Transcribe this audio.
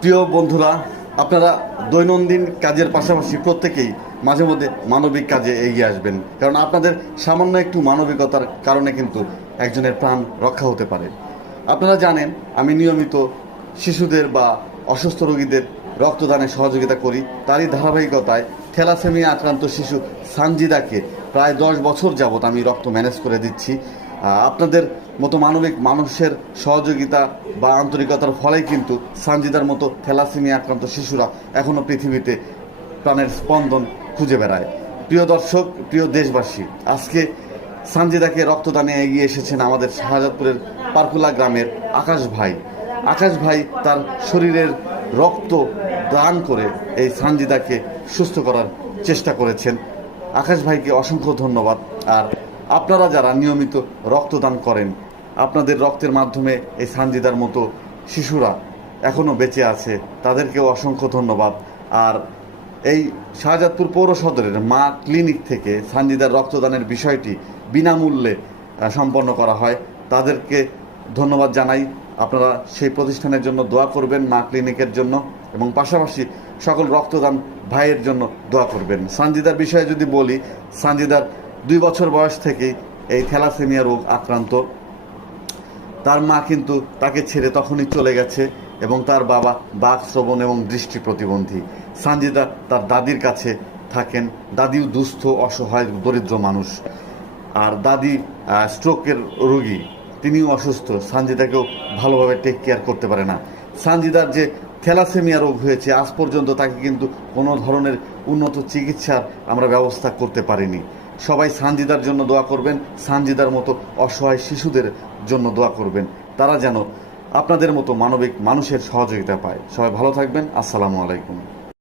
প্রিয় বন্ধুরা, আপনারা দৈনন্দিন কাজের পাশাপাশি প্রত্যেকেই মাঝে মধ্যে মানবিক কাজে এগিয়ে আসবেন, কারণ আপনাদের সামান্য একটু মানবিকতার কারণে কিন্তু একজনের প্রাণ রক্ষা হতে পারে। আপনারা জানেন আমি নিয়মিত শিশুদের বা অসুস্থ রোগীদের রক্তদানে সহযোগিতা করি। তারই ধারাবাহিকতায় থ্যালাসেমিয়া আক্রান্ত শিশু সানজিদাকে প্রায় 10 বছর যাবৎ আমি রক্ত ম্যানেজ করে দিচ্ছি। আপনাদের মতো মানবিক মানুষের সহযোগিতা বা আন্তরিকতার ফলেই কিন্তু সানজিদার মতো থ্যালাসেমিয়া আক্রান্ত শিশুরা এখনও পৃথিবীতে প্রাণের স্পন্দন খুঁজে বেড়ায়। প্রিয় দর্শক, প্রিয় দেশবাসী, আজকে সানজিদাকে রক্তদানে এগিয়ে এসেছেন আমাদের শাহজাদপুরের পারকুলা গ্রামের আকাশ ভাই। আকাশ ভাই তার শরীরের রক্ত দান করে এই সানজিদাকে সুস্থ করার চেষ্টা করেছেন। আকাশ ভাইকে অসংখ্য ধন্যবাদ। আর আপনারা যারা নিয়মিত রক্তদান করেন, আপনাদের রক্তের মাধ্যমে এই সানজিদার মতো শিশুরা এখনও বেঁচে আছে, তাদেরকেও অসংখ্য ধন্যবাদ। আর এই শাহজাদপুর পৌর সদরের মা ক্লিনিক থেকে সানজিদার রক্তদানের বিষয়টি বিনামূল্যে সম্পন্ন করা হয়, তাদেরকে ধন্যবাদ জানাই। আপনারা সেই প্রতিষ্ঠানের জন্য দোয়া করবেন, মা ক্লিনিকের জন্য, এবং পাশাপাশি সকল রক্তদান ভাইয়ের জন্য দোয়া করবেন। সানজিদার বিষয়ে যদি বলি, সানজিদার 2 বছর বয়স থেকেই এই থ্যালাসেমিয়া রোগ আক্রান্ত। তার মা কিন্তু তাকে ছেড়ে তখনই চলে গেছে, এবং তার বাবা বাক শ্রবণ এবং দৃষ্টি প্রতিবন্ধী। সানজিদা তার দাদির কাছে থাকেন। দাদিও দুস্থ, অসহায়, দরিদ্র মানুষ। আর দাদি স্ট্রোকের রোগী, তিনিও অসুস্থ, সানজিদাকেও ভালোভাবে টেক কেয়ার করতে পারে না। সানজিদার যে থ্যালাসেমিয়া রোগ হয়েছে, আজ পর্যন্ত তাকে কিন্তু কোনো ধরনের উন্নত চিকিৎসার আমরা ব্যবস্থা করতে পারিনি। সবাই সানজিদার জন্য দোয়া করবেন, সানজিদার মতো অসহায় শিশুদের জন্য দোয়া করবেন, তারা যেন আপনাদের মতো মানবিক মানুষের সহযোগিতা পায়। সবাই ভালো থাকবেন। আসসালামু আলাইকুম।